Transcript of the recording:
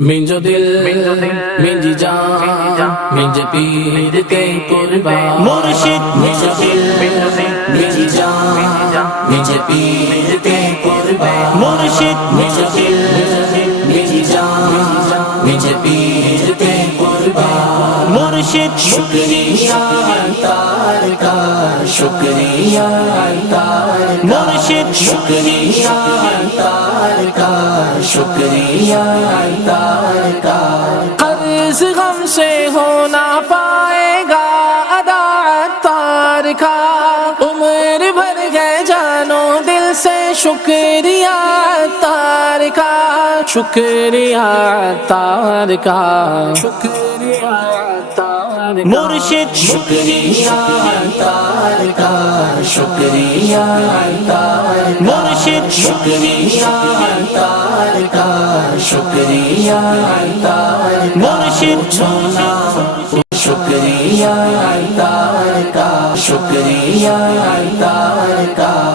मिंजो दिल मिंजी जान मिंजे पीर के कुर्बान मुर्शिद मिंजो दिल मिंजी जान मिंजे पीर के कुर्बान मुर्शिद मिंजो दिल मिंजी जान मिंजे पीर के कुर्बान मुर्शिद शुक्रिया तार का शुक्रिया तार मुर्शिद शुक्रिया तार का शुक्रिया तार का कर्ज गम से हो ना पाएगा अदा तार का उम्र भर गए जानो दिल से शुक्रिया तार का शुक्रिया तार का शुक्रिया तार का मुर्शिद शुक्रिया तार का शुक्रिया तार मुर्शिद शुक्रिया तार का शुक्रिया तार मुर्शिद छोना शुक्रिया तार का शुक्रिया तार का